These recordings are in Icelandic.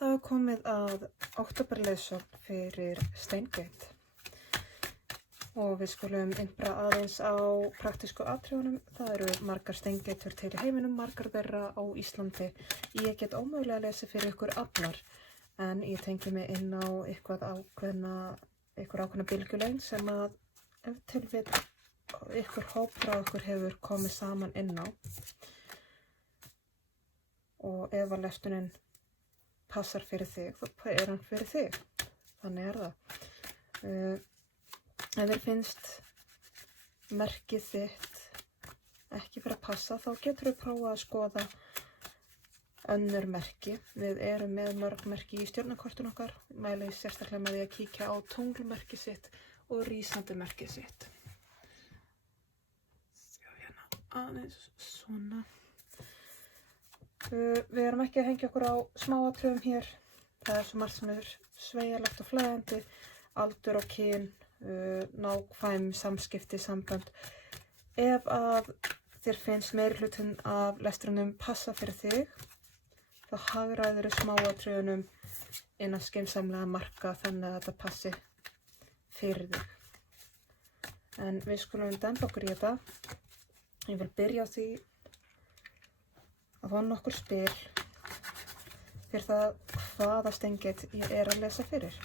Það er komið að októberleiðsögn fyrir Steingate og við skulum innbra aðeins á praktísku atriðunum. Það eru margar Steingeitur til í heiminum, margar þeirra á Íslandi. Ég get ómögulega að lesa fyrir ykkur allar, en ég tengi mig inn á ykkur ákveðna bylgjulengd sem að ef til vill ykkur hópur á ykkur hefur komið saman inn á. Og ef að lestunin passar fyrir þig, þá er hann fyrir þig. Þannig er það. Ef þér finnst merkið þitt ekki fyrir að passa, þá getur þú prófað að skoða önnur merki. Við erum með mörg merki í stjörnukortinu okkar. Mæli sérstaklega með því að kíkja á tunglmerkið sitt og rísandi merkið sitt. Sjá hérna aðeins svona. Við erum ekki að hengja okkur á smáatriðum hér. Það er svo margt sem er sveigjanlegt og flæðandi, aldur og kyn, nákvæm samskipti, sambönd. Ef að þér finnst meirihlutinn af lestrinum passa fyrir þig, þá hagræðirðu smáatriðunum innan skynsamlega marka þannig að þetta passi fyrir þig. En við skulum demba okkur í þetta. Ég vil byrja á því að fá nokkur spil fyrir það hvaða Steingate ég er að lesa fyrir.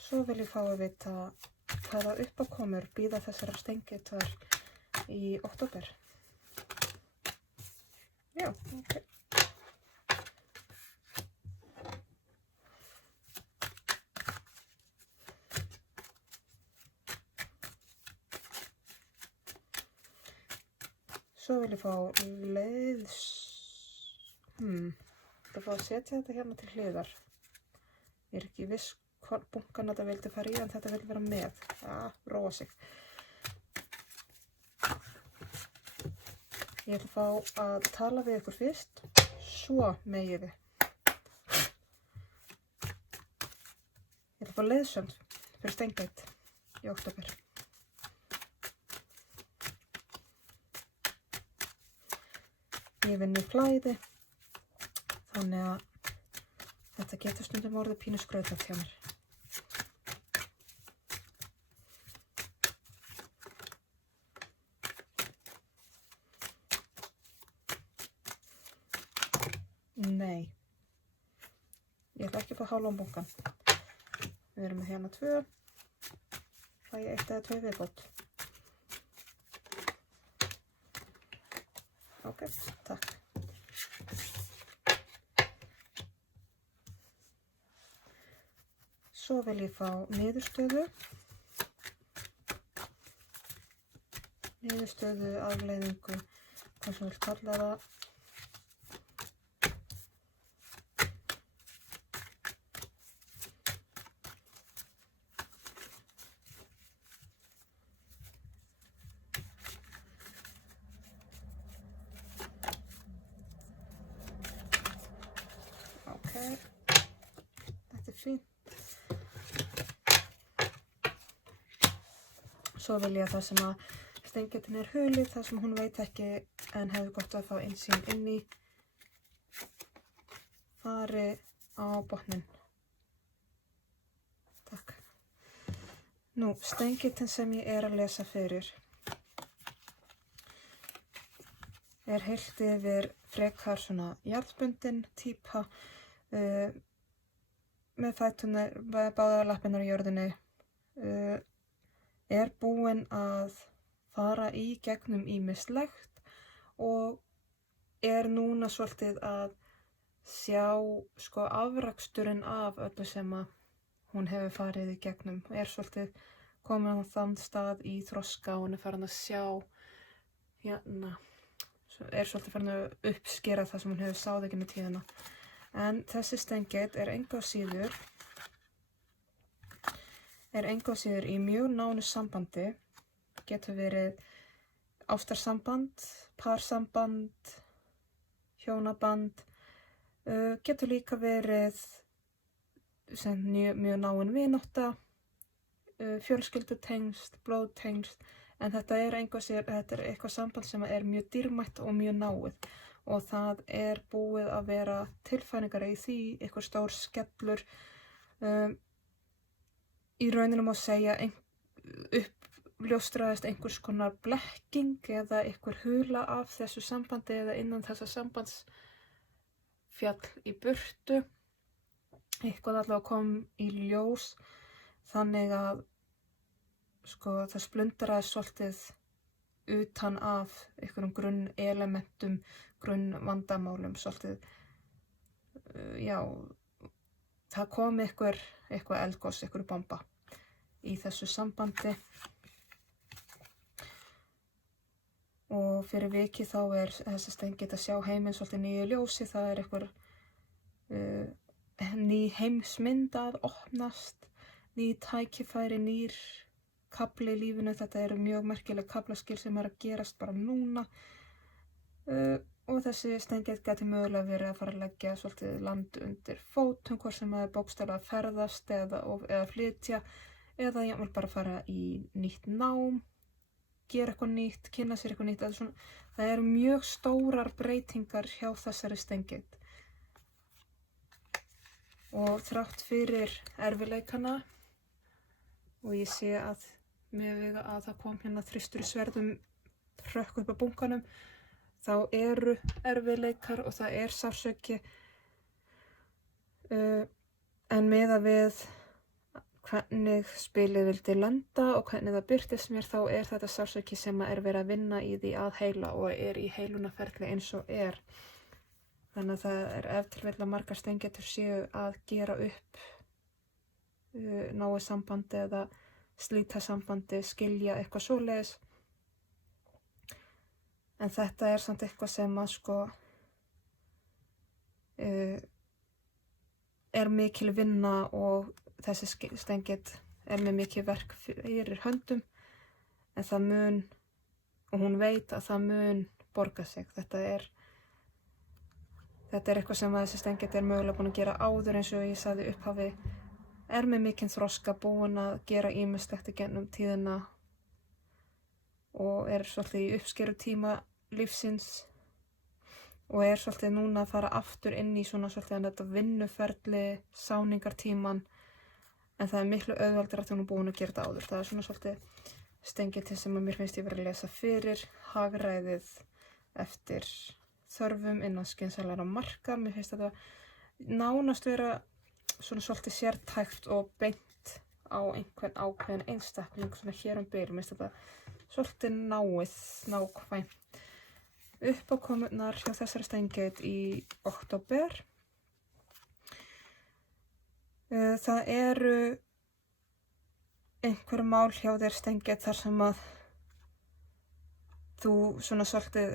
Svo vil ég fá að vita hvaða uppákomur bíða þessara Steingatar í október. Já, ok. Svo vil ég fá Það fá að setja þetta hérna til hliðar. Ég er ekki viss hvað bunkan þetta vildi fara í, en þetta vil vera með. Róa sig. Ég ætla að fá að tala við ykkur fyrst, svo megið þið. Ég ætla að fá leiðsögn fyrir Steingate í október. Ég vinn í flæði, þannig að þetta getur stundum orðið pínu skrautlegt hjá mér. Nei, ég ætla ekki að fá hálfan bunkan. Við erum með hérna 2, fæ ég 1 eða 2 viðbót. Ok, takk. Svo vil ég fá niðurstöðu. Niðurstöðu, afleiðingu, hvað sem vil kalla það. Þetta er fínt. Svo vil ég að það sem að Steingatin er hulið, það sem hún veit ekki en hefur gott að fá innsýn inn í, fari á botninn. Takk. Nú, Steingatin sem ég er að lesa fyrir er heilt yfir frekar svona jarðbundin típa, með fæturnar, báðar lappirnar á jörðinni, er búin að fara í gegnum ýmislegt og er núna svolítið að sjá afraksturinn af öllu sem að hún hefur farið í gegnum. Er svolítið komin á þann stað í þroska og hún er farin að sjá hérna, er svolítið farin að uppskera það sem hún hefur sáð ekki með tíðina. En þessi Steingate er engu að síður í mjög nánu sambandi, getur verið ástarsamband, parsamband, hjónaband, getur líka verið sem mjög náin vinátta, fjölskyldutengsl, blóðtengsl, en þetta er eitthvað samband sem er mjög dýrmætt og mjög náið og það er búið að vera tilfæringar í því, eitthvað stór skellur. Í rauninu má segja uppljóstraðist einhvers konar blekking eða einhver hula af þessu sambandi eða innan þessa sambands fjall í burtu. Eitthvað allavega kom í ljós þannig að það splundraði svolítið utan af einhverjum grunnelementum, grunnvandamálum svolítið. Það kom eitthvað eldgos, eitthvað bomba í þessu sambandi. Og fyrir vikið þá er þessi stengið að sjá heiminn svolítið nýju ljósi, það er eitthvað ný heimsmynd að opnast, ný tækifæri, nýr kafli í lífinu. Þetta eru mjög merkileg kaflaskil sem er að gerast bara núna og þessi stengið gæti mögulega verið að fara að leggja svolítið land undir fótum, hvort sem það er bókstaflega að ferðast eða flytja eða jafnvel bara fara í nýtt nám, gera eitthvað nýtt, kynna sér eitthvað nýtt. Það eru mjög stórar breytingar hjá þessari stengið. Og þrátt fyrir erfiðleikana, og ég sé að með að það kom hérna þristur í sverðum hrökk upp á bunkanum, þá eru erfiðleikar og það er sársauki. En miðað við hvernig spilið vildi lenda og hvernig það birtist mér, þá er þetta sársauki sem er verið að vinna í því að heila og er í heilunaferli eins og er. Þannig að það er ef til vill að margar stengjetur séu að gera upp náið sambandi eða slíta sambandi, skilja eitthvað svoleiðis. En þetta er samt eitthvað sem að er mikil vinna og þessi stengið er með mikið verk fyrir höndum, en það mun, og hún veit að það mun borga sig. Þetta er eitthvað sem að þessi stengið er mögulega búin að gera áður, eins og ég sagði upphafi, er með mikinn þroska, búin að gera ýmislegt í gennum tíðina og er svolítið í uppskerutíma lífsins og er svolítið núna að fara aftur inn í svona svolítið þetta vinnuferli, sáningartíman, en það er miklu auðveldur að hún er búin að gera þetta áður. Það er svona svolítið stengið til sem að mér finnst ég verið að lesa fyrir, hagræðið eftir þörfum innan skynsamlegra marka. Mér finnst þetta nánast vera svona svolítið sértækt og beint á einhvern ákveðin einstakling svona hér bil. Mér finnst þetta svolítið nákvæmt. Uppákomurnar hjá þessari stengið í október. Það eru einhver mál hjá þér stengið þar sem að þú svona svolítið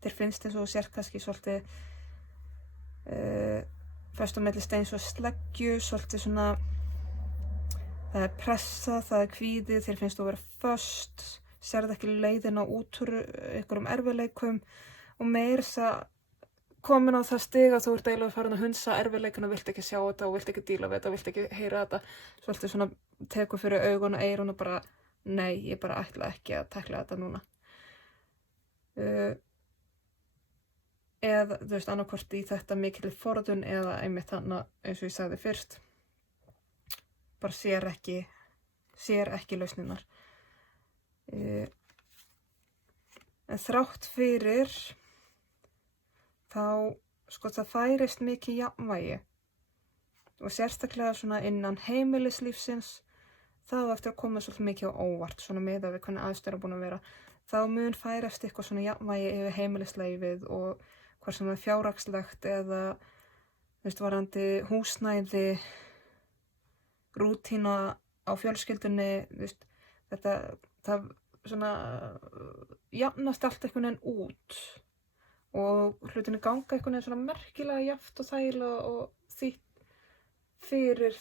þér finnst eins og þú sért kannski svolítið föst á milli steins og sleggju, svolítið svona það er pressa, það er kvíði, þér finnst þú vera föst, sérð ekki leiðina út úr einhverjum erfiðleikum og meira þess að komin á það stig að þú ert eiginlega farin að hunsa erfiðleikana, vilt ekki sjá þetta og vilt ekki díla við þetta, vilt ekki heyra þetta, svolítið svona tekur fyrir augun og eyrun og bara nei, ég bara ætla ekki að tækla þetta núna. Eða, þú veist, annarkvort í þetta mikil forðun eða einmitt þarna, eins og ég sagði fyrst, bara sér ekki lausninar. En þrátt fyrir, þá, það færist mikið jafnvægi og sérstaklega svona innan heimilislífsins, það á eftir að koma svolítið mikið á óvart, svona miðað við hvernig aðstæður er búin að vera. Þá mun færast eitthvað svona jafnvægi yfir heimilisleifið og hvað sem er fjárhagslegt eða varðandi húsnæði, rútína á fjölskyldunni, það svona jafnast allt einhvern veginn út og hlutinni ganga einhvern veginn svona merkilega jafnt og þægilega og þýtt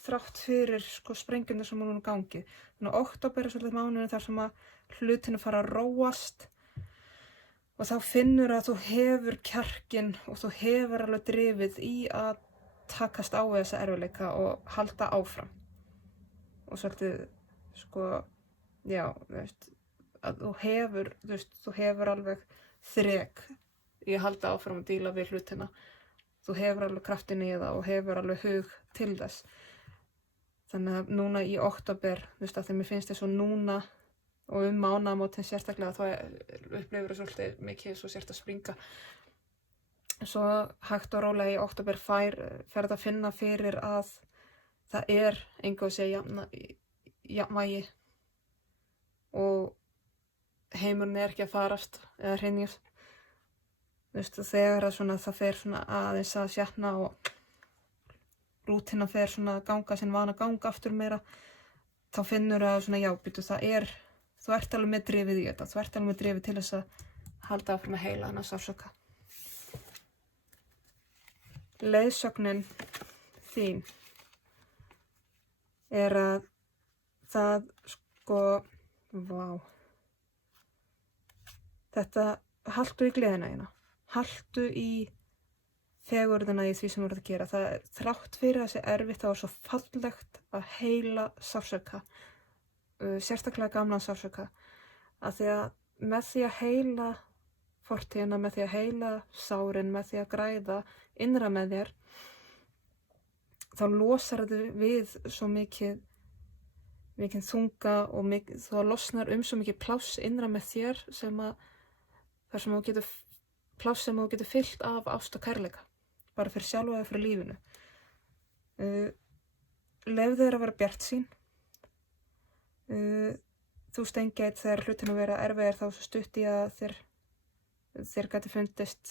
þrátt fyrir sprengjurnar sem hún gangi. Þannig að október er svolítið mánuðin þar sem að hlutinni fara að róast og þá finnur að þú hefur kjarkinn og þú hefur alveg drifið í að takast á við þessa erfiðleika og halda áfram. Og svolítið, sko, já, að þú hefur alveg þrek í að halda áfram að díla við hlutina. Þú hefur alveg kraftin í það og hefur alveg hug til þess. Þannig að núna í október, að því mér finnst þess að núna og mánaðamótin sérstaklega þá upplifir það svolítið mikið svo sért að springa. Svo hægt og rólega í október fer að finna fyrir að það engu að segja jafnvægi og heimurinn ekki að farast eða hrynjast. Þegar það fer svona aðeins að sjatna og rútínan fer svona að ganga sinn vana ganga aftur meira, þá finnur að svona já, býtu, þú ert alveg með drifið í þetta, þú ert alveg með drifið til þess að halda áfram að heila þennan sársauka. Leiðsögnin þín að það, sko, þetta, haltu í gleðina þína, haltu í fegurðina í því sem þú ert að gera. Það þrátt fyrir að það sé erfitt, þá svo fallegt að heila sársauka, sérstaklega gamlan sársauka, að því að með því að heila fortíðina, með því að heila sárin, með því að græða innra með þér, þá losar þau við svo mikið þunga og þá losnar svo mikið pláss innra með þér þar sem þú getur pláss sem þú getur fyllt af ást og kærleika, bara fyrir sjálfu eða fyrir lífinu. Leyfðu þér að vera bjartsýn. Þú steingeit þegar hlutin að vera erfiðir þá svo stutt í að þér gæti fundist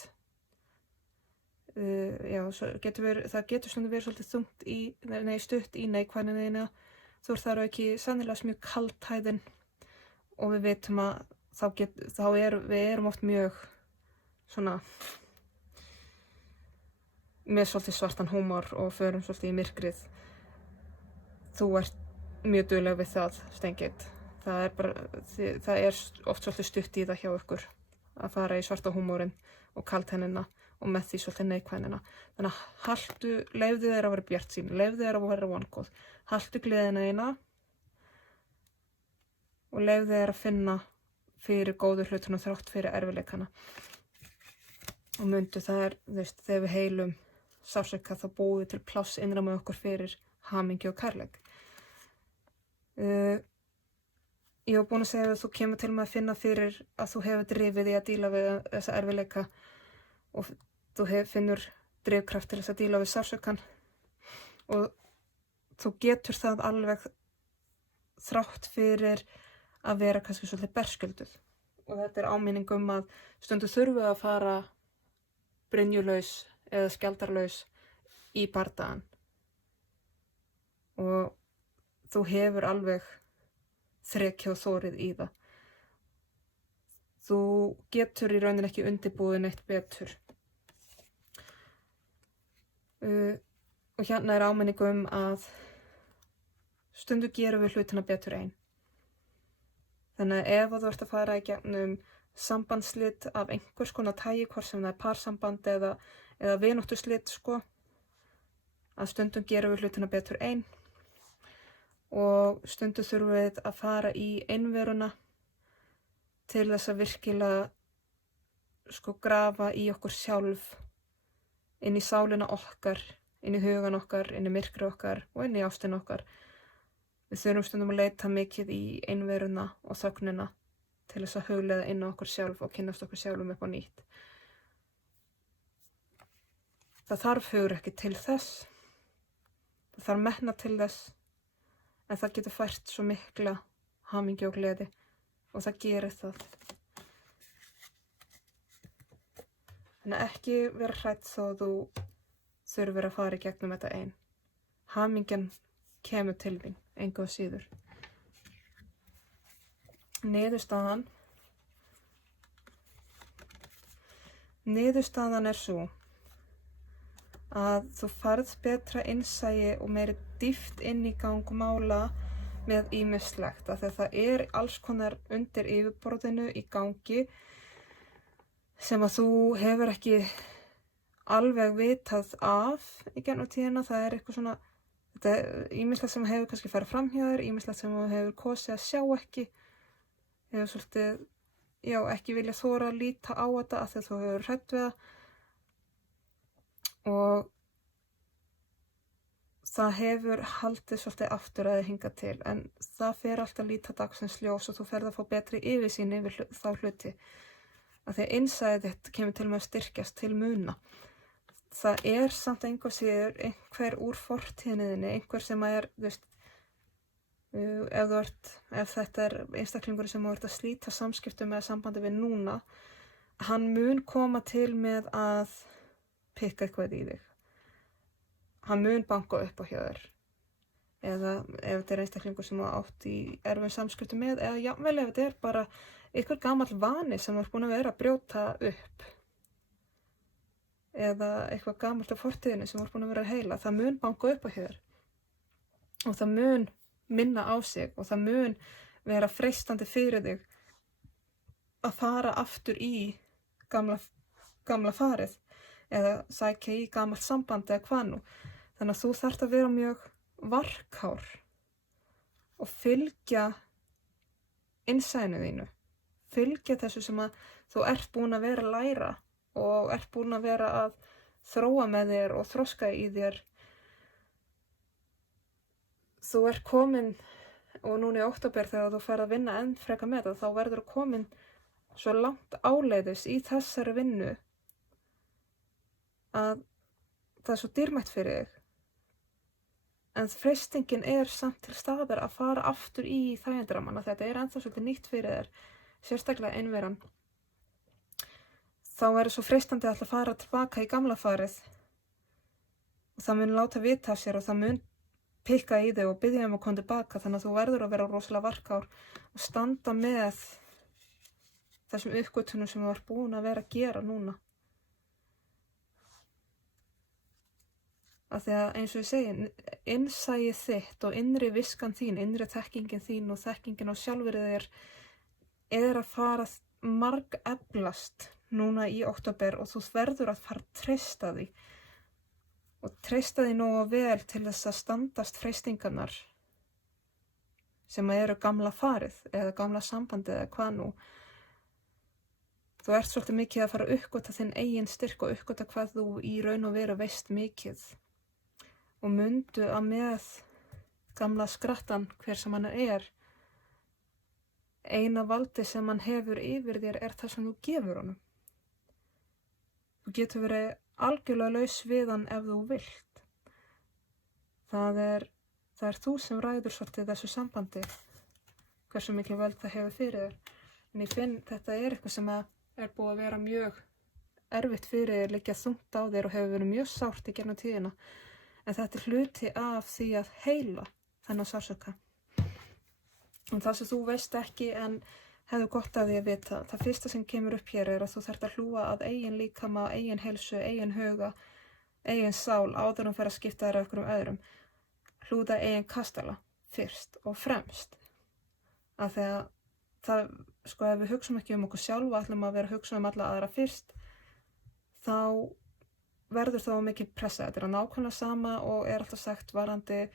það getur stundum verið svolítið stutt í neikvæðinina. Þú þar ekki sennilega mjög kaldhæðin og við vitum að við erum oft mjög svona með svolítið svartan húmor og förum svolítið í myrkrið. Þú ert mjög dugleg við það, steingeit. Það oft svolítið stutt í það hjá ykkur að fara í svarta húmorinn og kaldhæðina og með því svolítið neikvæðina. Þannig að leyfðu þér að vera bjartsýn, leyfðu þér að vera vongóð, haltu gleðina þína og leyfðu þér að finna fyrir góðu hlutunum þrátt fyrir erfiðleikana. Og mundu þegar við heilum sársauka þá búum við til pláss innra með okkur fyrir hamingju og kærleik. Ég var búin að segja að þú kemur til með að finna fyrir að þú hefur drifið í að díla við þessa erfiðleika og þú finnur drifkraft til þess að díla við sársaukan og þú getur það alveg þrátt fyrir að vera kannski svolítið berskjölduð. Og þetta áminning að stundum þurfum við að fara brynjulaus eða skjaldarlaus í bardagann. Og þú hefur alveg þrekja og þorið í það. Þú getur í rauninni ekki undirbúið neitt betur. Og hérna áminning að stundum gerum við hlutina betur einn. Þannig að ef þú ert að fara í gegnum sambandslit af einhvers konar tagi, hvort sem það parsamband eða vináttuslit, að stundum gerum við hlutina betur einn og stundum þurfum við að fara í einveruna til þess að virkilega grafa í okkur sjálf, inn í sálina okkar, inn í hugan okkar, inn í myrkri okkar og inn í ástina okkar. Við þurfum stundum að leita mikið í einveruna og þögnina til þess að hugleiða inn á okkur sjálf og kynnast okkur sjálfum upp á nýtt. Það þarf hugur ekki til þess, það þarf metna til þess, en það getur fært svo mikla hamingju og gleði og það gerir það. Þannig ekki vera hrædd þó þú þurfir að fara í gegnum þetta einn. Hamingjan kemur til þín, engu að síður. Niðurstaðan svo að þú færð betra innsæi og meiri dýpt inn í gang mála með ýmislegt, af því að það alls konar undir yfirborðinu í gangi sem að þú hefur ekki alveg vitað af í gegnum tíðina. Það eitthvað svona, þetta ýmislegt sem hefur kannski farið fram hjá þér, ýmislegt sem þú hefur kosið að sjá ekki, hefur svolítið, ekki vilja þora að líta á þetta af því að þú hefur hrædd við það. Og það hefur haldið svolítið aftur að þið hingað til, en það fer alltaf að líta dagsins ljós og þú ferð að fá betri yfirsýn yfir þá hluti. Af því að innsæðið þitt kemur til með að styrkjast til muna. Það samt einhver síður einhver úr fortíðinni, einhver sem ef þetta einstaklingur sem þú ert að slíta samskiptum eða sambandi við núna, hann mun koma til með að pikka eitthvað í þig. Hann mun banka upp á hjá þér. Eða ef þetta einstaklingur sem þú átt í erfum samskiptum með, eða jafnvel ef þetta bara einhver gamall vani sem þú ert búin að vera að brjóta upp. Eða eitthvað gamalt af fortíðinni sem þú ert búin að vera að heila. Það mun banka upp á hjá þér. Og það mun minna á sig og það mun vera freistandi fyrir þig að fara aftur í gamla farið eða sækja í gamalt samband eða hvað nú. Þannig að þú þarft að vera mjög varkár og fylgja innsæinu þínu. Fylgja þessu sem að þú ert búin að vera að læra og ert búin að vera að þróa með þér og þroska í þér. Þú ert komin, og núna í október þegar þú ferð að vinna enn frekar með það, þá verður þú komin svo langt áleiðis í þessari vinnu að það svo dýrmætt fyrir þig. En freistingin samt til staðar að fara aftur í þægindramann. Þetta ennþá svolítið nýtt fyrir þér, sérstaklega einveran. Þá svo freistandi að fara tilbaka í gamla farið. Og það mun láta vita af sér og það mun pikka í þig og biðja að koma tilbaka. Þannig að þú verður að vera rosalega varkár og standa með þessum uppgötunum sem þú ert búin að vera að gera núna. Af því að eins og ég segi, innsæið þitt og innri viskan þín, innri þekkingin þín og þekkingin á sjálfur þér að fara margeflast núna í október og þú verður að fara að treysta því. Og treysta því nógu vel til þess að standast freistingarnar sem eru gamla farið eða gamla sambandið eða hvað nú. Þú ert svolítið mikið að fara að uppgöta þinn eigin styrk og uppgöta hvað þú í raun og veru veist mikið. Og mundu að með gamla skrattan, hver sem hann eina valdi sem hann hefur yfir þér það sem þú gefur honum. Þú getur verið algjörlega laus við hann ef þú vilt. Það er þú sem ræður svolítið þessu sambandi, hversu mikið völd það hefur fyrir þér. En ég finn þetta eitthvað sem búið að vera mjög erfitt fyrir þér, liggja þungt á þér og hefur verið mjög sárt í gegnum tíðina. En þetta hluti af því að heila þennan sársauka. Og það sem þú veist ekki en hefur gott af því að vita. Það fyrsta sem kemur upp hér að þú þarft að hlúa að eigin líkama, eigin heilsu, eigin huga, eigin sál áður fer að skipta þér af einhverjum öðrum. Hlúða eigin kastala fyrst og fremst. Af því að það, ef við hugsum ekki okkur sjálfa, ætlum að vera að hugsa alla aðra fyrst, þá verður þá mikið pressa. Þetta nákvæmlega sama og alltaf sagt varandi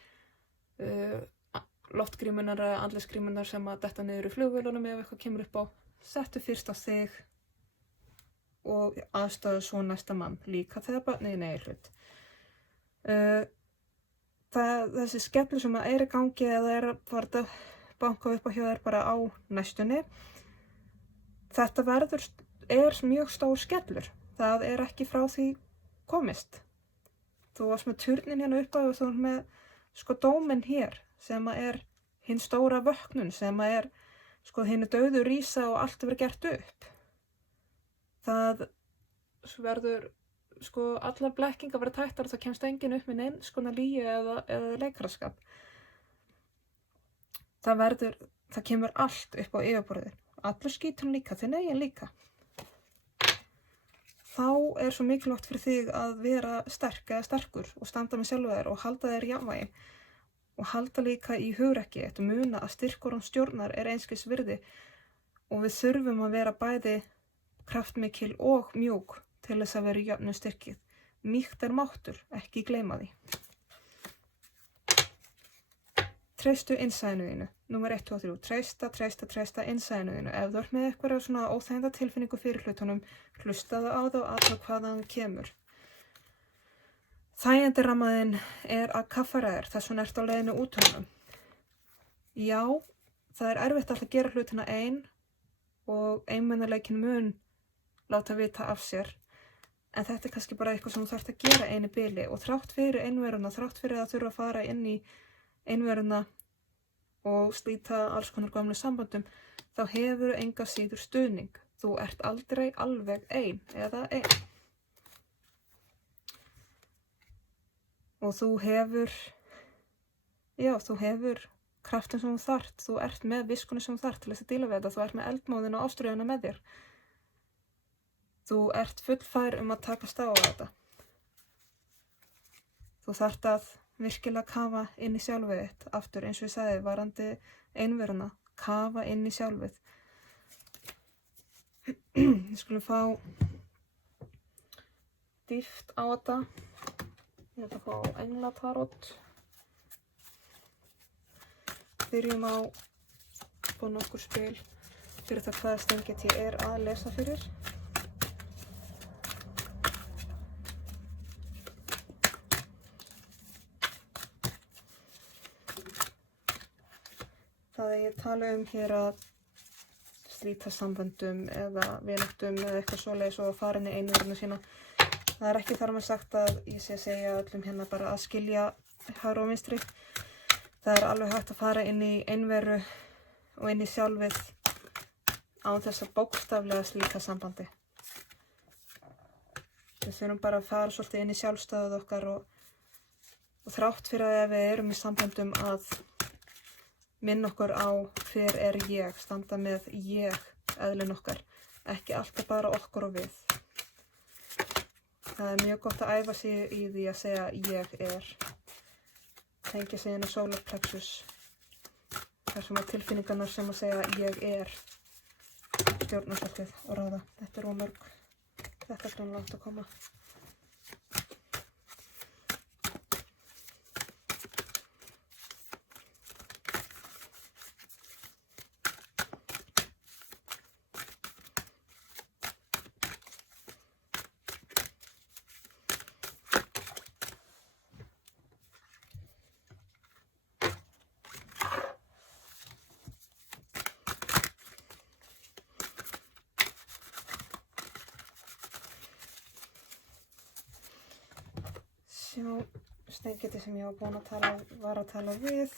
loftgrímunar eða andlitsgrímunar sem að detta niður í flugvélunum ef eitthvað kemur upp á. Settu fyrst á þig og aðstöðu svo næsta mann líka þegar börnin í hlut. Þessi skellur sem í gangi eða farið að banka upp á hjá þér bara á næstunni, þetta mjög stór skellur. Það ekki frá því komist. Þú varst með turnin hérna upp og þú með dóminn hér sem hinn stóra vöknun sem hinn dauðu rísa og allt verið gert upp. Það verður allar blekkingar verið tættar og það kemst enginn upp með neins konar lygi eða leikaraskap. Það kemur allt upp á yfirborðið. Allur skíturinn líka, þinn eigin líka. Þá svo mikilvægt fyrir þig að vera sterk eða sterkur og standa með sjálfu þér og halda þér í jafnvægi og halda líka í hugrekki eftir muna að styrkur og stjórnar einskis virði og við þurfum að vera bæði kraftmikil og mjúk til þess að vera í jöfnu styrkið. Mýkt máttur, ekki gleyma því. Treystu innsæinu þínu. Númer 1, 2 og 3. Treysta innsæinu þínu. Ef þú ert með eitthvað svona óþæginda tilfinningu fyrir hlutunum, hlustaðu á það og athuga hvaðan kemur. Þægjandi rammaðinn að kaffæra þér, þess vegna ertu á leiðinu út úr honum. Já, það erfitt alltaf að gera hlutina ein og einmanaleikinn mun láta vita af sér. En þetta kannski bara eitthvað sem þú þarft að gera einu bili og þrátt fyrir einveruna, þrátt fyrir að þurfa að fara inn í einveruna og slíta alls konar gamlu sambandum, þá hefur enga síður stuðning. Þú ert aldrei alveg ein eða ein. Og þú hefur kraftin sem þú þarft. Þú ert með viskunni sem þú þarft til þess að díla við þetta. Þú ert með eldmóðina og ástríðuna með þér. Þú ert fullfær að takast á þetta. Þú þarft að virkilega kafa inn í sjálfið þitt. Aftur eins og ég sagði, varandi einveruna, kafa inn í sjálfið. Við skulum fá dýpt á þetta. Ég ætla að fá englatarot. Byrjum á nokkur spil fyrir það hvaða steinget ég að lesa fyrir. Það ég tala hér að slíta samböndum eða vináttum eða eitthvað svoleiðis og að fara inn í einveruna sína. Það ekki þar með sagt að ég sé að segja öllum hérna bara að skilja hægri og vinstri. Það alveg hægt að fara inn í einveru og inn í sjálfið án þess að bókstaflega slíta sambandi. Við þurfum bara að fara svolítið inn í sjálfstæðið okkar og þrátt fyrir að ef við erum í sambandum að minna okkur á hver ég, standa með ég, eðlinn okkar, ekki alltaf bara okkur og við. Það mjög gott að æfa sig í því að segja ég tengja sig inn á solarplexus. Þar sem að tilfinningarnar sem að segja ég stjórna svolítið og ráða. Þetta ómörg. Þetta greinlega átt að koma. Steingeti sem ég var að tala við.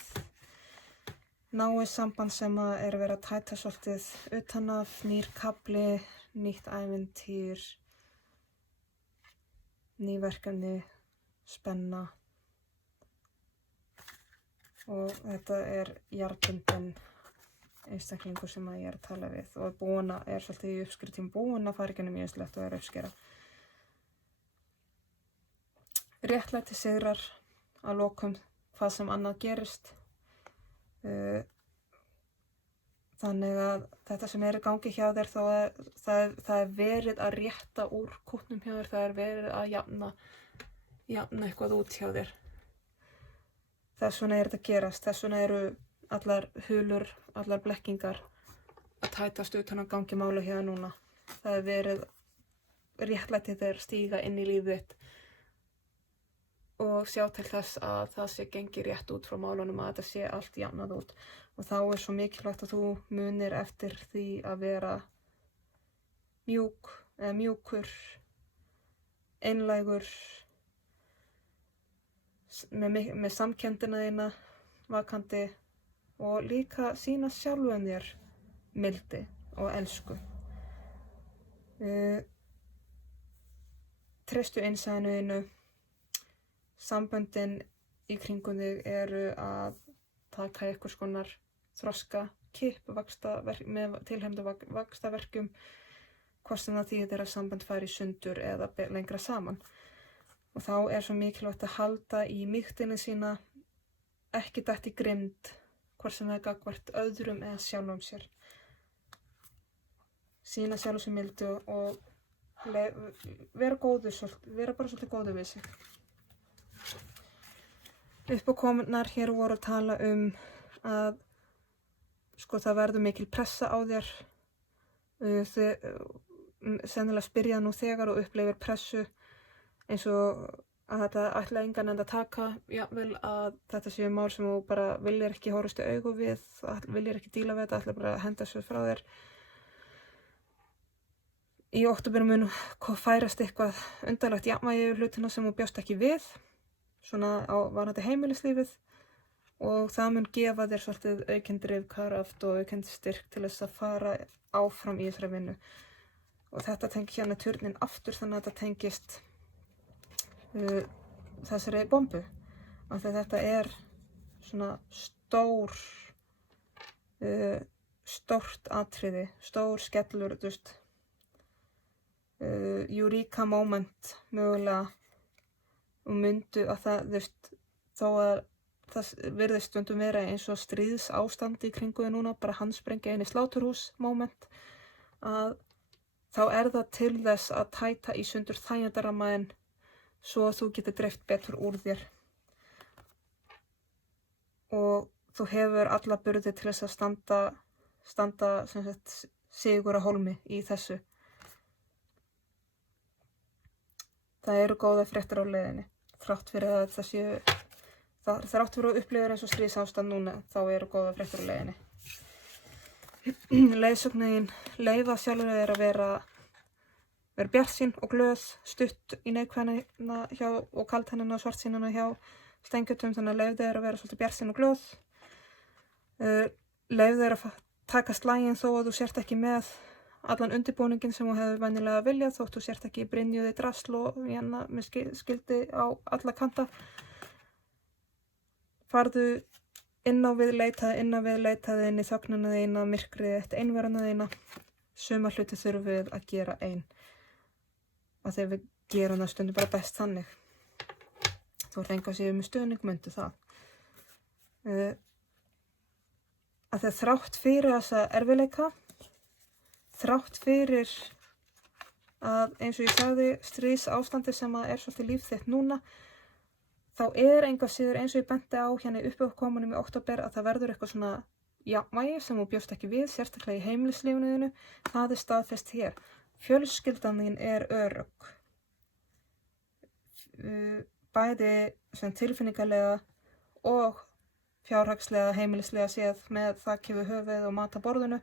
Náið samband sem að verið að tæta svolítið utan af, nýr kafli, nýtt ævintýr, ný verkefni, spenna. Og þetta jarðbundinn einstaklingur sem að ég að tala við og svolítið í uppskritíma búin að fara í gennum ýmislegt og uppskera. Réttlæti sigrar að lokum hvað sem annað gerist. Þannig að þetta sem í gangi hjá þér það verið að rétta úr kútnum hjá þér, það verið að jafna eitthvað út hjá þér. Þess vegna þetta að gerast, þess vegna eru allar hulur, allar blekkingar að tætast utan að gangi mála hjá þér núna. Það verið réttlætið þeir stíga inn í lífið þitt og sjá til þess að það sé gengi rétt út frá málunum, að þetta sé allt jafnað út. Og þá svo mikilvægt að þú munir eftir því að vera mjúkur, einlægur, með samkenndina þína vakandi og líka sýna sjálfum þér mildi og elsku. Treystu innsæinu þínu. Samböndin í kringum þig eru að taka einhvers konar þroska, kipp, með tilheimdu vaxtarverkjum, hvort sem það þýðir að samband fari í sundur eða lengra saman. Og þá svo mikilvægt að halda í mýktinni sína, ekki detta í grimmd, hvort sem það gagnvart öðrum eða sjálfum sér. Sýna sjálfum sér mildi og vera bara svolítið góður við sig. Uppákomurnar hér voru að tala að sko það verður mikil pressa á þér. Sennilega spyrja nú þegar og upplifir pressu eins og að þetta ætla engan enda að taka, jafnvel að þetta séu mál sem þú bara viljir ekki horfast í augu við, viljir ekki díla við þetta, ætla bara að henda þessu frá þér. Í október mun færast eitthvað undarlegt jafnvægi yfir hlutina sem þú bjóst ekki við, svona á varðandi heimilislífið, og það mun gefa þér svolítið aukinn drifkraft og aukinn styrk til þess að fara áfram í þessari vinnu. Og þetta tengir hérna turnin aftur, þannig að þetta tengist þessari bombu. Af því að þetta er svona stórt atriði, stór skellur, þú veist, eureka moment mögulega, og myndu að það, þú veist, þó að það virðist stundum vera eins og stríðsástandi í kringu þau núna, bara handsprengja inn í sláturhús moment, að þá er það til þess að tæta í sundur þægindarammaðinn svo að þú getur dreift betur úr þér. Og þú hefur alla burði til þess að standa sem sagt, sigur á hólmi í þessu. Það eru góðar fréttir á leiðinni. Þrátt fyrir að þrátt fyrir að upplifa eins og stríðsástand núna, þá eru góðar fréttir á leiðinni. Leiðsögnin leyfa sjálfur þér að vera bjartsýn og glöð, stutt í neikvæðina hjá og kaldhæðina og svartsýnina hjá stengjötum, þannig að leyfa þér að vera svolítið bjartsýn og glöð. Leyfa þér að taka slaginn þó að þú sért ekki með allan undirbúningin sem þú hefur venjulega viljað, þótt þú sért ekki í brynjuði drasl og með skildi á alla kanta. Farðu inn á við, leitaði inn í þögnuna þína, myrkrið eitt einveruna þína. Suma hluti þurfum við að gera ein. Og þegar við gerum það stundum bara best þannig. Þú reynga sér með stuðning, myndu það. Að þegar þrátt fyrir þessa erfiðleika, þrátt fyrir að eins og ég sagði stríðsástandi sem er svolítið líf þitt núna, þá engu að síður eins og ég benti á hérna í uppákomunum í október að það verður eitthvað svona jafnvægi sem þú bjóst ekki við, sérstaklega í heimilislífinu þínu. Það staðfest hér. Fjölskyldan þín örugg. Bæði sem tilfinningalega og fjárhagslega, heimilislega séð með þak yfir höfuðið og mat á borðinu.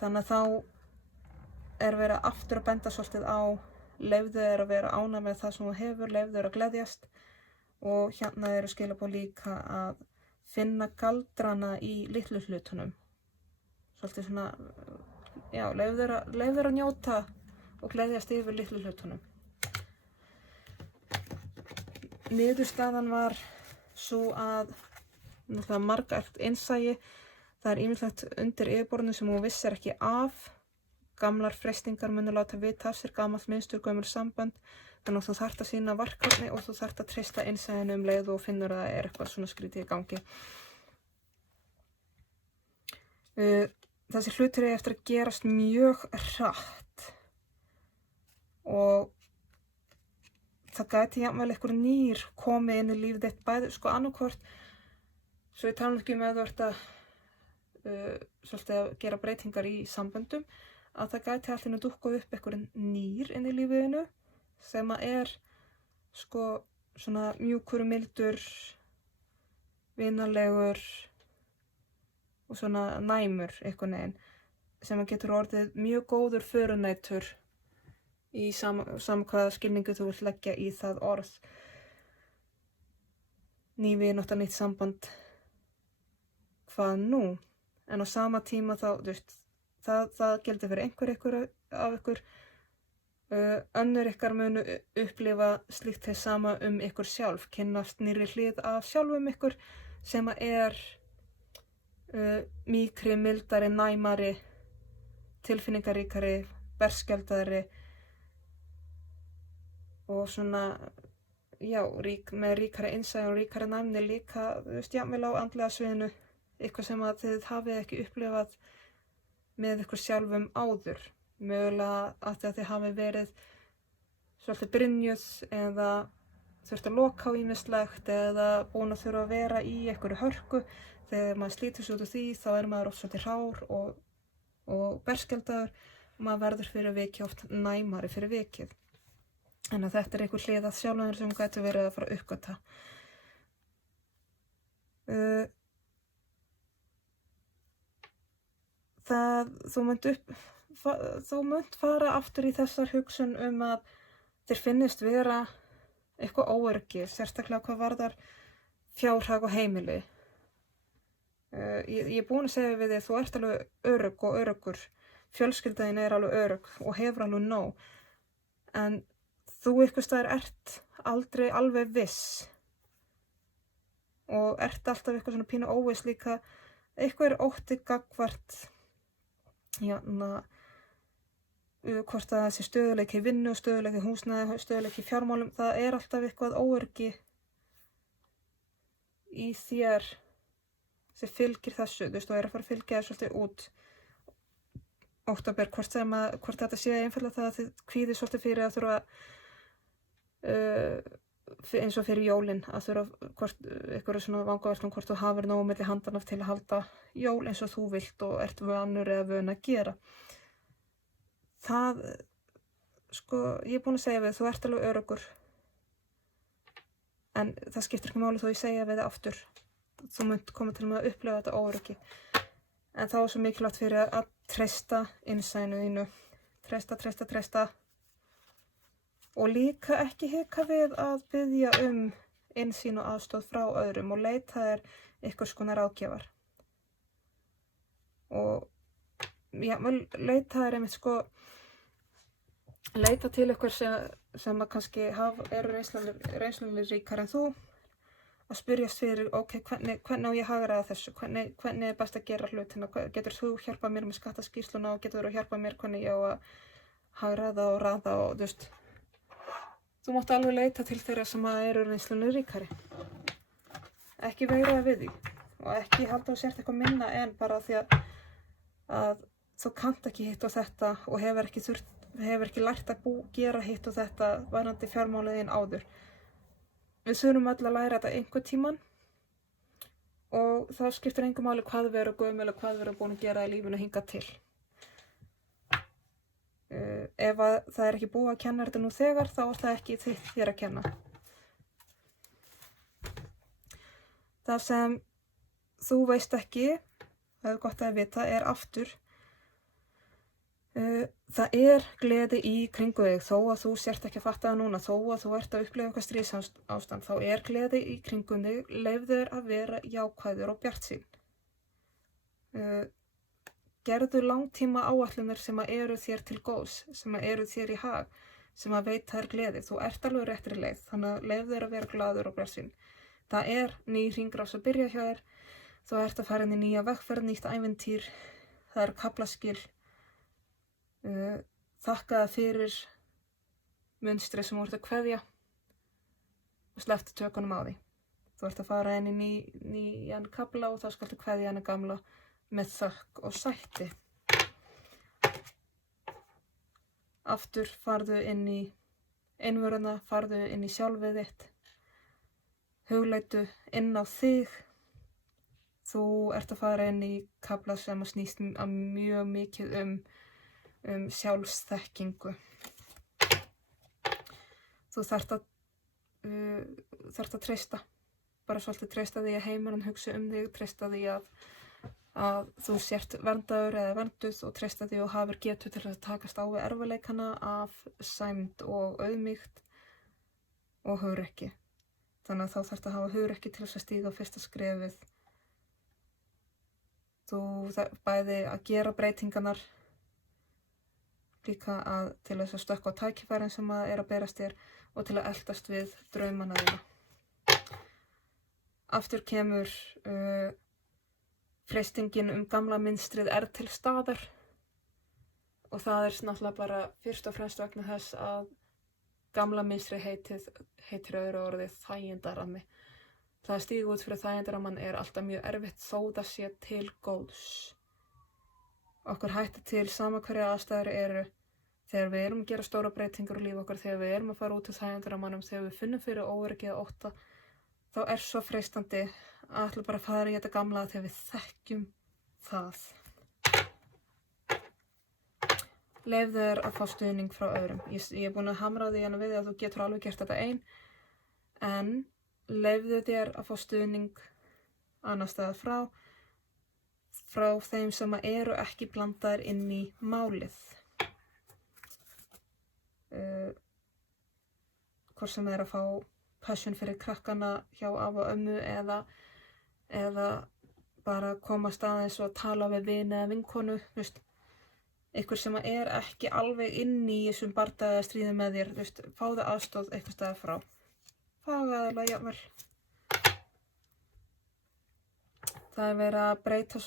Þannig að þá verið aftur að benda svolítið á, leyfðu þér að vera ánægð með það sem þú hefur, leyfðu þér að gleðjast, og hérna eru skilaboð líka að finna galdrana í litlu hlutunum. Svolítið svona, já, leyfðu þér að njóta og gleðjast yfir litlu hlutunum. Niðurstaðan var svo að náttúrulega margælt innsæi, það ýmislegt undir yfirborðinu sem þú vissir ekki af. Gamlar freistingar munu láta vita af sér, gamalt mynstur, gömul sambönd. Þannig að þú þarft að sýna varkárni og þú þarft að treysta innsæinu leið og finnur að það eitthvað svona skrítið í gangi. Þessi hlutur eftir að gerast mjög hratt og það gæti jafnvel einhver nýr komið inn í lífið þitt, bæði sko annarkvort, svo ég tala ekki með þú ert að svolítið að gera breytingar í samböndum, að það gæti allir að dúkka upp einhver nýr inn í lífiðinu sem að sko svona mjúkur, mildur, vinalegur og svona næmur einhvern veginn, sem að getur orðið mjög góður förunautur í sama hvaða skilningu þú vilt leggja í það orð. Ný vinátta, nýtt samband, hvað nú? En á sama tíma þá, þú veist, það gildir fyrir einhver af ykkur. Önnur ykkar munu upplifa slíkt þess sama ykkur sjálf, kynnast nýrri hlið af sjálfum ykkur sem að mýkri, mildari, næmari, tilfinningaríkari, berskjaldari og svona, já, með ríkari innsæi og ríkari næmni líka, þú veist, jafnvel á andlega sviðinu, eitthvað sem að þið hafið ekki upplifað með ykkur sjálfum áður. mögulega að þið hafi verið svolítið brynjuð eða þurft að loka á ýmislegt eða búin að þurfa að vera í einhverju hörku. Þegar maður slítur sig út úr því þá maður oft svolítið hrár og berskjaldaður og maður verður fyrir vikið oft næmari fyrir vikið. En að þetta einhver hlið að sjálfur sem gæti verið að fara að uppgöta. Þú munt fara aftur í þessar hugsun að þér finnist vera eitthvað óöryggi, sérstaklega hvað varðar fjárhag og heimili. Ég búin að segja við þig, þú ert alveg örugg og öruggur. Fjölskyldan þín alveg örugg og hefur alveg nóg. En þú einhvers staðar ert aldrei alveg viss. Og ert alltaf eitthvað svona pínu óviss líka. Eitthvað ótti gagnvart hvort það sé stöðuleiki í vinnu, stöðuleiki í húsnæði, stöðuleiki í fjármálum. Það alltaf eitthvað óöryggi í þér sem fylgir þessu. Þú veist, þú að fara að fylgja þér svolítið út október, hvort þetta sé einfaldlega það að þið kvíðið svolítið fyrir að þurfa eins og fyrir jólin að þurfa einhverju svona vangaveltum hvort þú hafir nógu milli handanna til að halda jól eins og þú vilt og ert vanur eða vön að gera. Það, ég búin að segja við, þú ert alveg öruggur. En það skiptir ekki máli þó ég segja við þig aftur. Þú munt koma til með að upplifa þetta óöryggi. En þá svo mikilvægt fyrir að treysta innsæinu þínu. Treysta. Og líka ekki hika við að biðja innsýn og aðstoð frá öðrum og leita þér einhvers konar ráðgjafar. Og leita þér einmitt leita til einhver sem að kannski eru reynsluríkar en þú að spyrjast fyrir, hvernig á ég að hagræða þessu, hvernig best að gera hlutina, getur þú hjálpað mér með skattaskýrsluna og getur þú hjálpað mér hvernig ég á að hagræða og raða og þú veist. Þú mátt alveg leita til þeirra sem eru reynsluríkari. Ekki veigra við því og ekki halda á sért eitthvað minna en bara því að þú kannt ekki hitt og þetta og hefur ekki lært að gera hitt og þetta varðandi fjármáliðin áður. Við þurfum öll að læra þetta einhvern tímann og þá skiptir engu máli hvað við erum gömul og hvað við erum búin að gera í lífinu hingað til. Ef það ekki búið að kenna þetta nú þegar, þá það ekki þér að kenna. Það sem þú veist ekki, það gott að vita, aftur. Það gleði í kringu þig, þó að þú sért ekki að fatta það núna, þó að þú ert að upplifa eitthvað stríðsástand, þá gleði í kringum þig, leyfðu þér að vera jákvæður og bjartsýn. Gerðu langtíma áætlanir sem eru þér til góðs, sem eru þér í hag, sem veita þér gleði. Þú ert alveg réttri leið, þannig að leyfðu þér að vera glaður og bjartsýn. Það ný hringrás að byrja hjá þér, þú ert að fara inn í nýja vegferð, nýtt ævintýr, það kaflaskil. Þakka það fyrir munstri sem þú ert að kveðja og slepptu tökunum á því. Þú ert að fara inn í nýjan kafla og þá skaltu kveðja hana gamla með þökk og sætti. Aftur farðu inn í einvöruna, farðu inn í sjálfið þitt, hugleitu inn á þig. Þú ert að fara inn í kafla sem snýst mjög mikið sjálfsþekkingu. Þú þarft að treysta, bara svolítið treysta því að heimurinn hugsi þig, treysta því að þú sért verndaður eða vernduð og treysta því og hafir getu til að takast á við erfiðleikana af sæmd og auðmýkt og hugrekki. Þannig að þá þarftu að hafa hugrekki til þess að stíga fyrsta skrefið. Þú bæði að gera breytingarnar, líka til þess að stökkva á tækifærin sem að berast þér og til að eltast við draumana þína. Aftur kemur freistingin gamla mynstrið til staðar og það náttúrulega bara fyrst og fremst vegna þess að gamla mynstrið heitir öðru orðið þægindarammi. Það að stíga út fyrir þægindaramman alltaf mjög erfitt þó það sé til góðs. okkur hætta til sama hverja aðstæður eru, þegar við erum að gera stóra breytingar á lífi okkar, þegar við erum að fara út úr þægindarammanum, þegar við finnum fyrir óöryggi eða ótta, þá er svo freistandi að ætla bara að fara í þetta gamla þegar við þekkjum það. Leyfðu þér að fá stuðning frá öðrum. Ég er búin að hamra því hérna við að þú getur alveg gert þetta ein, en leyfðu þér að fá stuðning annars staðar frá þeim sem eru ekki blandaðir inn í málið. Hvort sem er að fá passion fyrir krakkana hjá af og ömmu eða bara komast aðeins og tala við vin eða vinkonu, einhver sem er ekki alveg inn í þessum bardaga eða stríði með þér, fáðu aðstoð eitthvað staðar frá. Fagaðilega, jafnvel. Það er verið að breyta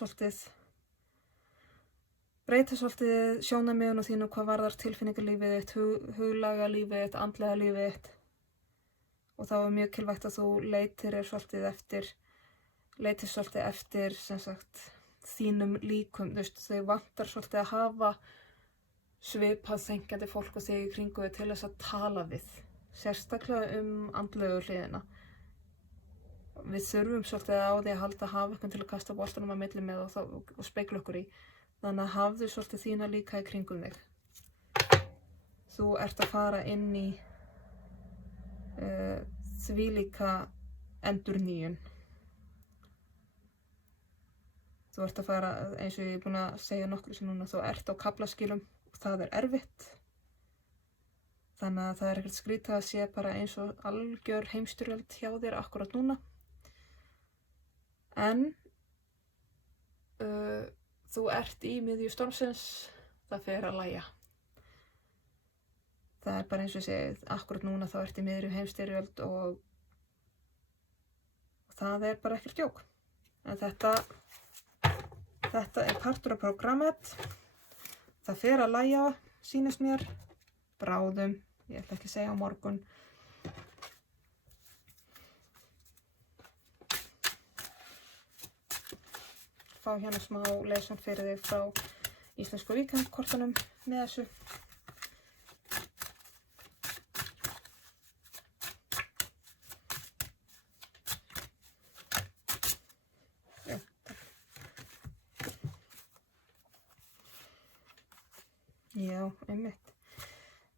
svolítið sjónarmiðinu þínu hvað varðar tilfinningalífið þitt, huglagalífið þitt, andlega lífið þitt. Og þá er mjög mikilvægt að þú leitir svolítið eftir sem sagt þínum líkum, þau vantar svolítið að hafa svipað þenkjandi fólk og þig í kringu til þess að tala við, sérstaklega andlegu hliðina. Við þurfum svolítið á því að halda að hafa eitthvað til að kasta boltanum að milli með og spegla okkur í, þannig að hafðu svolítið þína líka í kringum þig. Þú ert að fara inn í þvílíka endurnýjun. Þú ert að fara, eins og ég er búin að segja nokkru sem núna, þú ert á kaflaskilum og það er erfitt. Þannig að það er ekkert skrítið að sé bara eins og algjör heimsstyrjöld hjá þér akkurat núna. En þú ert í miðju stormsins, það fer að lægja. Það er bara eins og ég segi, akkurat núna þá ert í miðju heimsstyrjöld og það er bara ekkert djók. En þetta er partur af prógrammet. Það fer að lægja, sýnist mér, bráðum, ég ætla ekki að segja á morgun. Fá hérna smá lesson fyrir þig frá íslensku víkendkortunum með þessu. Já, einmitt.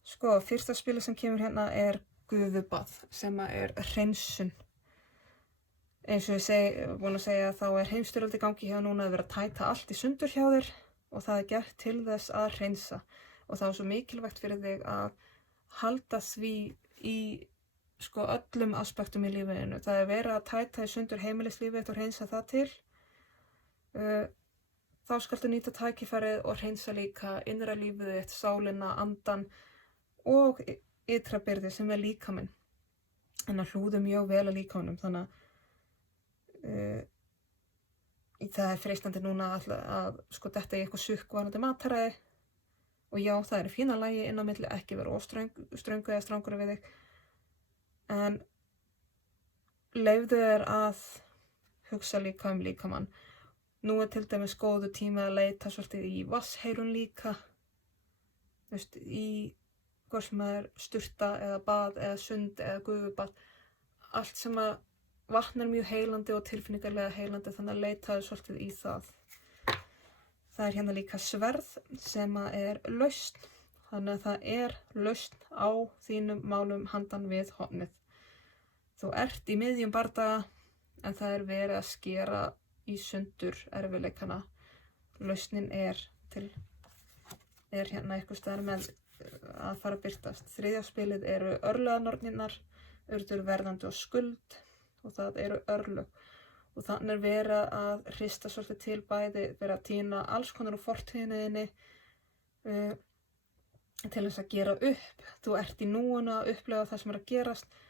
Sko, fyrsta spilið sem kemur hérna er gufubað, sem er hreinsun. Eins og ég búin að segja þá er heimsstyrjöld í gangi hjá núna að vera að tæta allt í sundur hjá þér og það er gert til þess að hreinsa. Og það er svo mikilvægt fyrir þig að halda því í öllum aspektum í lífinu. Það er verið að tæta í sundur heimilislífið og hreinsa það til. Þá skaltu nýta tækifærið og hreinsa líka innra lífið þitt, sálina, andan og ytra byrði sem er líkaminn. En að hlúðu mjög vel að líkamanum, þannig að það er freistandi núna að detta í eitthvað sukkvarandi mataræði. Og já, það er fína lagi inn á milli, ekki vera ströngu eða strangur við þig. En leyfðu þér að hugsa líka líkamann. Nú er til dæmis góðu tími að leita svolítið í vatnsheilun líka. Í hvort sem er sturta eða bað eða sund eða gufubað. Allt sem að vatn er mjög heilandi og tilfinningarlega heilandi, þannig að leitaðu svolítið í það. Það er hérna líka sverð sem er lausn. Þannig að það er lausn á þínum málum handan við hornið. Þú ert í miðjum bardaga en það er verið að skera í sundur erfiðleikana. Lausnin er hérna eitthvað staðar með að fara að birtast. Þriðja spilið eru örlaganornirnar, urður verðandi og skuld og það eru örlög. Og þannig er verið að hrista svolítið til bæði, verið að tína alls konar úr fortíðinni til þess að gera upp. Þú ert í núinu að upplega það sem er að gerast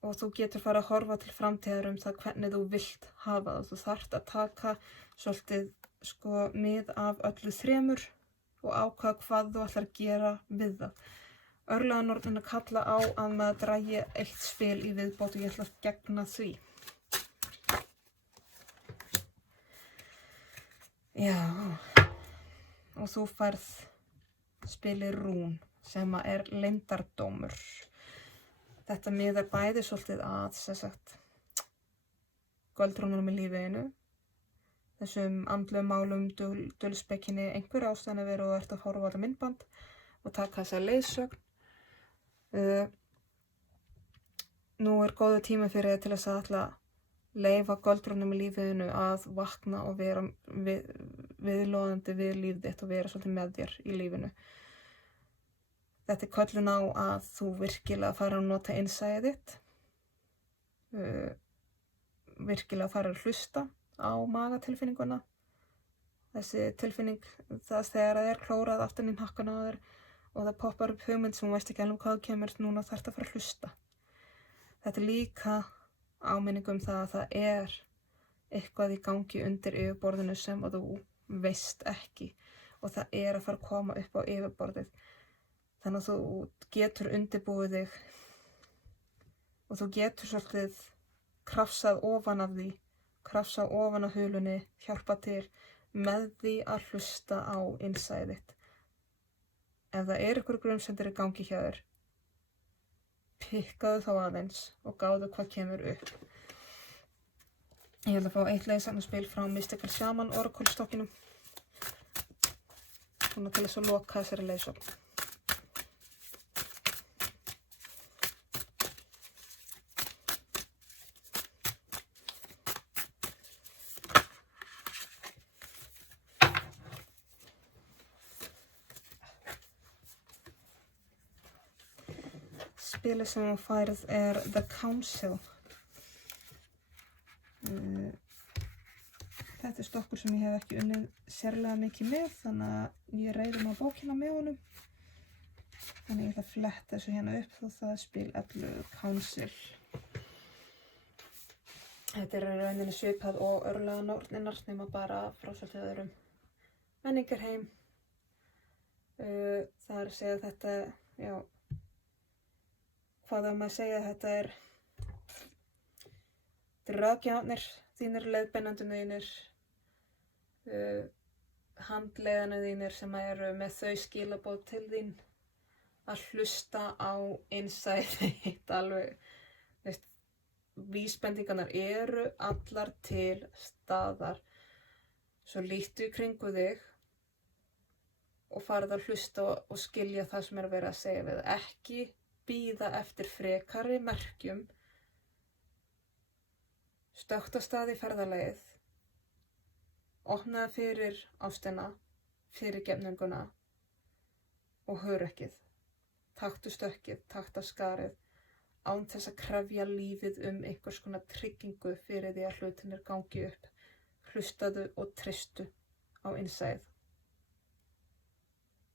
og þú getur farið að horfa til framtíðar það hvernig þú vilt hafa það. Þú þarft að taka svolítið mið af öllu þremur og ákvaða hvað þú ætlar að gera við það. Örlaganornirnar kalla á að maður dragi eitt spil í viðbót og ég ætla að gegna því. Já. og þú færð spilið rún sem er leyndardómur. Þetta miðar bæði svolítið að göldrúnunum í lífinu, þessum andlegu málum, dulspekinni, einhver ástæðan að vera og ert að horfa á þetta myndband og taka þessa leiðsögn. Nú er góður tími fyrir þig til þess að ætla leyfa göldrunum í lífinu að vakna og vera viðloðandi við líf þitt og vera svolítið með þér í lífinu. Þetta er köllun á að þú virkilega fara að nota innsæið þitt, virkilega fara að hlusta á magatilfinninguna. Þessi tilfinning, það þegar það er klórað aftan í hnakkan á þér og það poppar upp hugmynd sem þú veist ekki alveg hvað kemur, núna þarftu að fara að hlusta. Þetta er líka áminning það að það er eitthvað í gangi undir yfirborðinu sem að þú veist ekki og það er að fara að koma upp á yfirborðið. Þannig að þú getur undirbúið þig og þú getur svolítið krafsað ofan af því, krafsað ofan af hulunni, hjálpa til með því að hlusta á innsæið þitt. Ef það er ykkur grunsemdir í gangi hjá þér, pikkaðu þá aðeins og gáðu hvað kemur upp. Ég ætla að fá eitt leiðsagnarspil frá Mystical Shaman Oracle-stokkinum. Svona til þess að loka þessari leiðsögn. Spilið sem þú færð er The Council. Þetta er stokkur sem ég hef ekki unnið sérlega mikið með, þannig að ég reiðum á bókina með honum. Þannig ég ætla að fletta þessu hérna upp þó það er spil 11 Council. Þetta er rauninni svipað og örlaganorninnar nema bara frá svolítið öðrum menningarheim. Það er að segja þetta, já, hvað maður segja, þetta er ráðgjafarnir þínir, leiðbeinandinn þínir, handleiðarnir þínir sem eru með þau skilaboð til þín að hlusta á innsæið þitt alveg. Vísbendingarnar eru allar til staðar. Svo lítu í kringu þig og farið að hlusta og skilja það sem er að vera að segja við. Ekki bíða eftir frekari merkjum, stökkt á stað í ferðalagið, opnaði fyrir ástina, fyrirgefninguna og hugrekkið. Taktu stökkið, taktu skarið, án þess að krefja lífið einhvers konar tryggingu fyrir því að hlutinir gangi upp. Hlustaðu og treystu á innsæið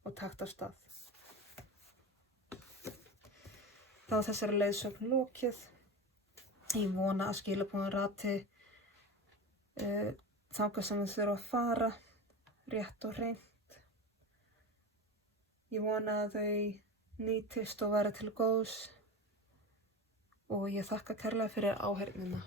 og taktu á stað. Þá þessari leiðsögn lokið. Ég vona að skilaboðin rati þangað sem þau þurfa að fara, rétt og hreint. Ég vona að þau nýtist og væri til góðs og ég þakka kærlega fyrir áheyrnina.